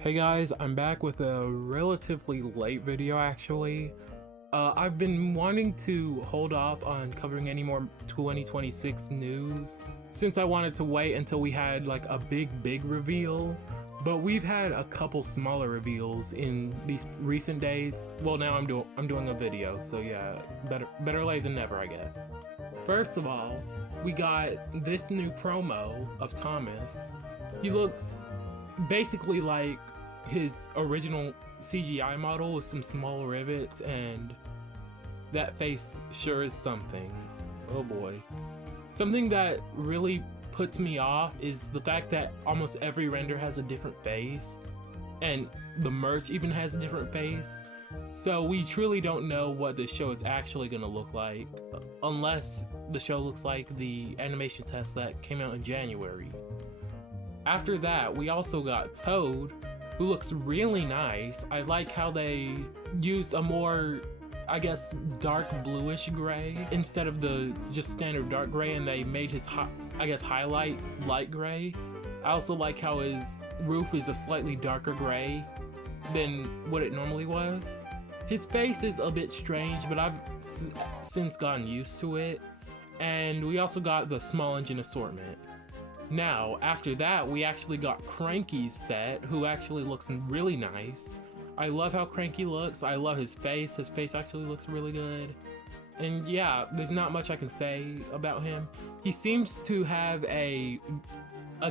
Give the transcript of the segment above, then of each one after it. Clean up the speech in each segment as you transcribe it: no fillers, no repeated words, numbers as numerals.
Hey guys, I'm back with a relatively late video actually. I've been wanting to hold off on covering any more 2026 news since I wanted to wait until we had like a big reveal, but we've had a couple smaller reveals in these recent days. Well, now I'm doing a video, so yeah, better late than never, I guess. First of all, we got this new promo of Thomas. He looks basically like his original CGI model with some small rivets, and that face sure is something. Oh boy. Something that really puts me off is the fact that almost every render has a different face, and the merch even has a different face. So we truly don't know what the show is actually going to look like, unless the show looks like the animation test that came out in January. After that, we also got Toad, who looks really nice. I like how they used a more, I guess, dark bluish gray instead of the just standard dark gray, and they made his, highlights light gray. I also like how his roof is a slightly darker gray than what it normally was. His face is a bit strange, but I've since gotten used to it. And we also got the small engine assortment. Now, after that, we actually got Cranky's set, who actually looks really nice. I love how Cranky looks. I love his face. His face actually looks really good. And yeah, there's not much I can say about him. He seems to have a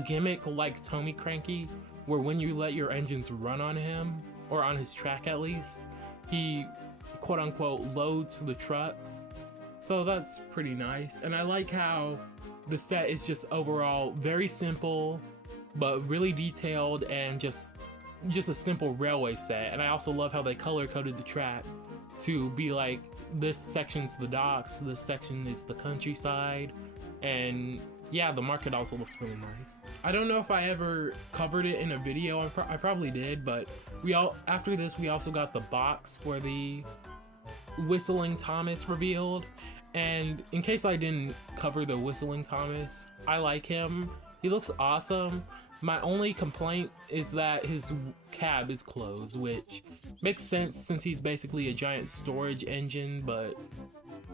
gimmick like Tommy Cranky, where when you let your engines run on him, or on his track at least, he quote-unquote loads the trucks. So that's pretty nice. And I like how the set is just overall very simple, but really detailed, and just a simple railway set. And I also love how they color-coded the track to be like, this section's the docks, this section is the countryside, and yeah, the market also looks really nice. I don't know if I ever covered it in a video. I probably did, but after this we also got the box for the Whistling Thomas revealed. And in case I didn't cover the Whistling Thomas, I like him. He looks awesome. My only complaint is that his cab is closed, which makes sense since he's basically a giant storage engine, but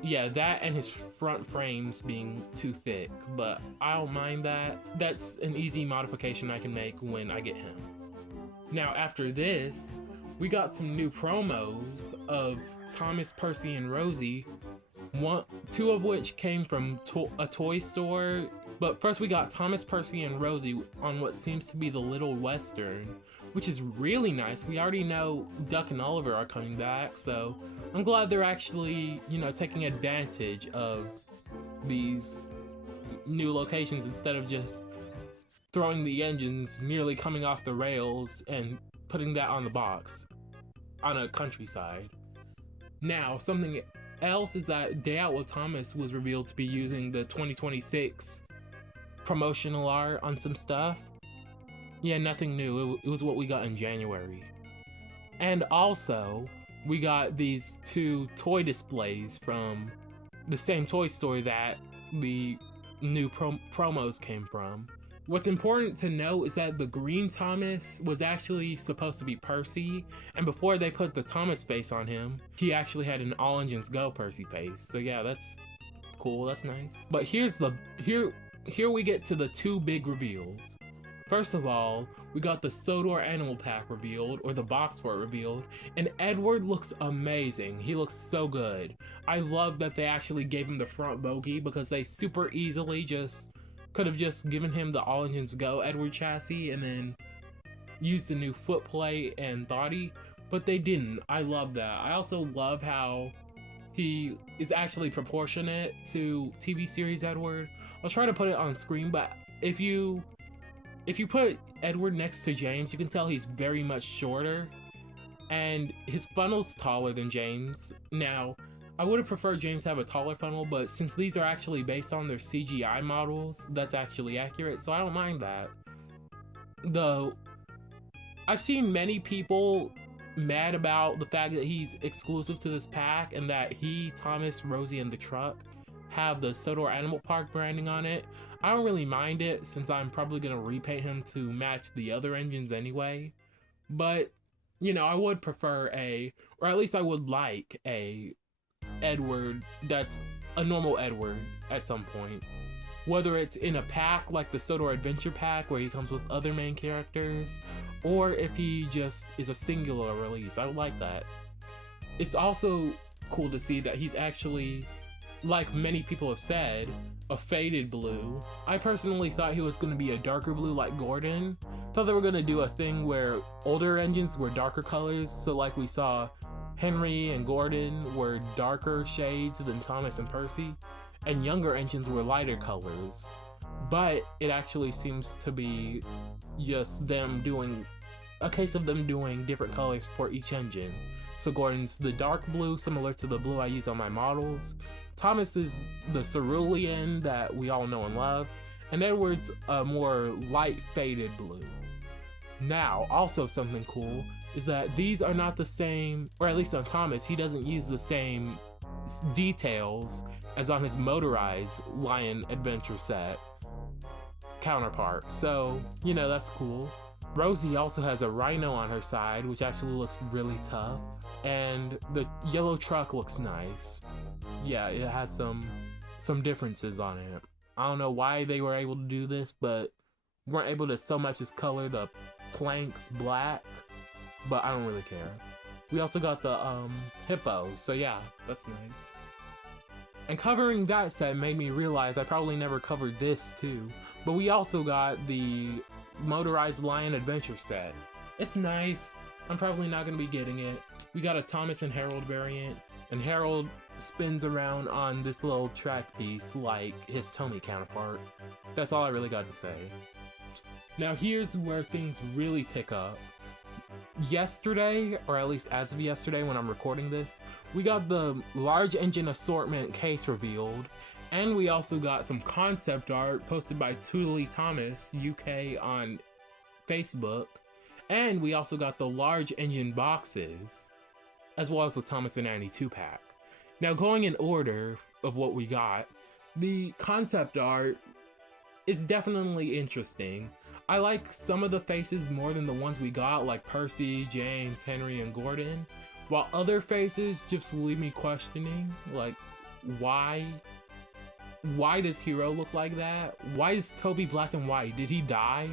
yeah, that and his front frames being too thick, but I don't mind that. That's an easy modification I can make when I get him. Now after this, we got some new promos of Thomas, Percy, and Rosie. Two of which came from a toy store. But first we got Thomas, Percy, and Rosie on what seems to be the Little Western, which is really nice. We already know Duck and Oliver are coming back, so I'm glad they're actually, taking advantage of these new locations instead of just throwing the engines nearly coming off the rails and putting that on the box on a countryside. Now, something else is that Day Out with Thomas was revealed to be using the 2026 promotional art on some stuff. Yeah, nothing new. It was what we got in January. And also, we got these two toy displays from the same toy store that the new promos came from. What's important to note is that the green Thomas was actually supposed to be Percy, and before they put the Thomas face on him, he actually had an All Engines Go Percy face. So yeah, that's cool, that's nice. But here we get to the two big reveals. First of all, we got the Sodor Animal Pack revealed, or the box for it revealed, and Edward looks amazing. He looks so good. I love that they actually gave him the front bogey, because they super easily could have just given him the All Engines Go Edward chassis and then used the new foot plate and body, but they didn't. I love that. I also love how he is actually proportionate to TV series Edward. I'll try to put it on screen, but if you put Edward next to James, you can tell he's very much shorter, and his funnel's taller than James. Now, I would have preferred James have a taller funnel, but since these are actually based on their CGI models, that's actually accurate, so I don't mind that. Though, I've seen many people mad about the fact that he's exclusive to this pack, and that he, Thomas, Rosie, and the truck have the Sodor Animal Park branding on it. I don't really mind it, since I'm probably going to repaint him to match the other engines anyway. but you know, I would prefer or at least I would like a Edward that's a normal Edward at some point. Whether it's in a pack like the Sodor Adventure Pack where he comes with other main characters, or if he just is a singular release. I would like that. It's also cool to see that he's actually, like many people have said, a faded blue. I personally thought he was going to be a darker blue like Gordon. Thought they were going to do a thing where older engines were darker colors, so like we saw Henry and Gordon were darker shades than Thomas and Percy, and younger engines were lighter colors. But it actually seems to be just them doing a case of them doing different colors for each engine. So Gordon's the dark blue, similar to the blue I use on my models. Thomas is the cerulean that we all know and love, and Edward's a more light faded blue. Now, also something cool is that these are not the same, or at least on Thomas, he doesn't use the same details as on his motorized Lion Adventure set counterpart. So, you know, that's cool. Rosie also has a rhino on her side, which actually looks really tough, and the yellow truck looks nice. Yeah, it has some differences on it. I don't know why they were able to do this, but weren't able to so much as color the planks black, but I don't really care. We also got the hippo, so yeah, that's nice. And covering that set made me realize I probably never covered this too, but we also got the motorized Lion Adventure set. It's nice. I'm probably not going to be getting it. We got a Thomas and Harold variant, and Harold spins around on this little track piece like his Tommy counterpart. That's all I really got to say. Now here's where things really pick up. Yesterday, or at least as of yesterday when I'm recording this, we got the large engine assortment case revealed, and we also got some concept art posted by Tootly Thomas UK on Facebook, and we also got the large engine boxes, as well as the Thomas and Annie 2-pack. Now going in order of what we got, the concept art is definitely interesting. I like some of the faces more than the ones we got, like Percy, James, Henry, and Gordon, while other faces just leave me questioning, like, why does Hero look like that? Why is Toby black and white? Did he die?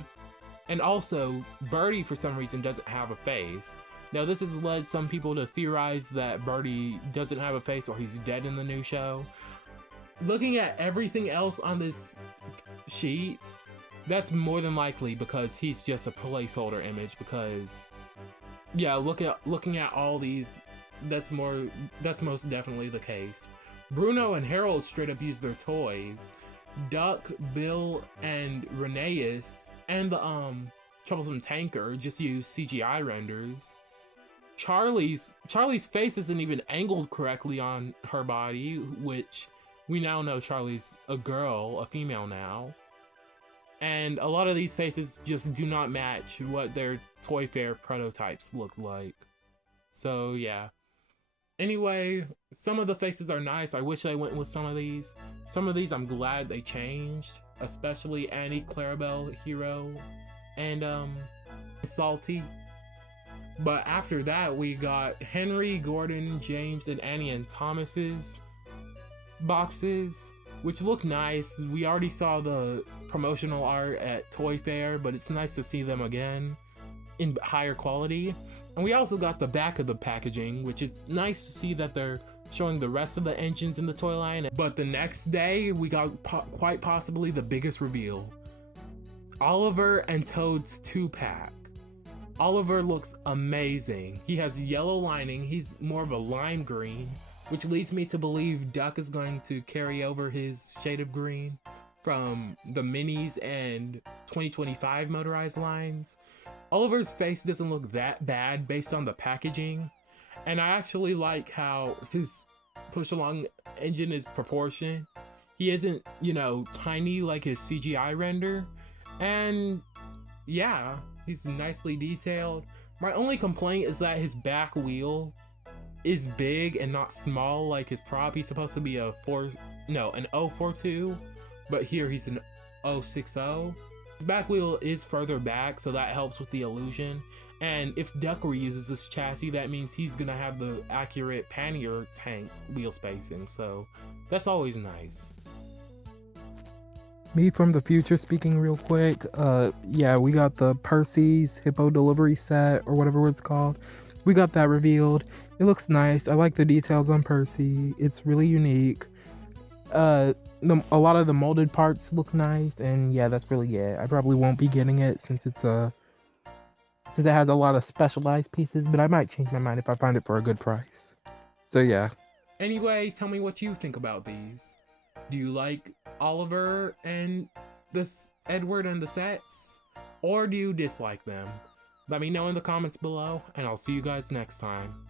And also, Birdie for some reason doesn't have a face. Now this has led some people to theorize that Birdie doesn't have a face or he's dead in the new show. Looking at everything else on this sheet, that's more than likely because he's just a placeholder image, because yeah, looking at all these, that's most definitely the case. Bruno and Harold straight up use their toys. Duck, Bill, and Rheneas, and the Troublesome Tanker just use CGI renders. Charlie's face isn't even angled correctly on her body, which we now know Charlie's a girl, a female now. And a lot of these faces just do not match what their Toy Fair prototypes look like. So yeah. Anyway, some of the faces are nice. I wish I went with some of these. Some of these I'm glad they changed, especially Annie, Clarabelle, Hero, and Salty. But after that, we got Henry, Gordon, James, and Annie and Thomas's boxes, which look nice. We already saw the promotional art at Toy Fair, but it's nice to see them again in higher quality. And we also got the back of the packaging, which is nice to see that they're showing the rest of the engines in the toy line. But the next day, we got quite possibly the biggest reveal. Oliver and Toad's 2-pack. Oliver looks amazing. He has yellow lining. He's more of a lime green, which leads me to believe Duck is going to carry over his shade of green from the minis and 2025 motorized lines. Oliver's face doesn't look that bad based on the packaging, and I actually like how his push-along engine is proportioned. He isn't, you know, tiny like his CGI render, and yeah, he's nicely detailed. My only complaint is that his back wheel is big and not small like his prop. He's supposed to be an 042, but here he's an 060. His back wheel is further back, so that helps with the illusion. And if Duck reuses this chassis, that means he's gonna have the accurate pannier tank wheel spacing, so that's always nice. Me from the future speaking real quick, yeah, we got the Percy's Hippo delivery set, or whatever it's called. We got that revealed. It looks nice. I like the details on Percy. It's really unique. A lot of the molded parts look nice, and yeah, that's really it. I probably won't be getting it since it has a lot of specialized pieces, but I might change my mind if I find it for a good price. So yeah. Anyway, tell me what you think about these. Do you like Oliver and this Edward and the sets? Or do you dislike them? Let me know in the comments below, and I'll see you guys next time.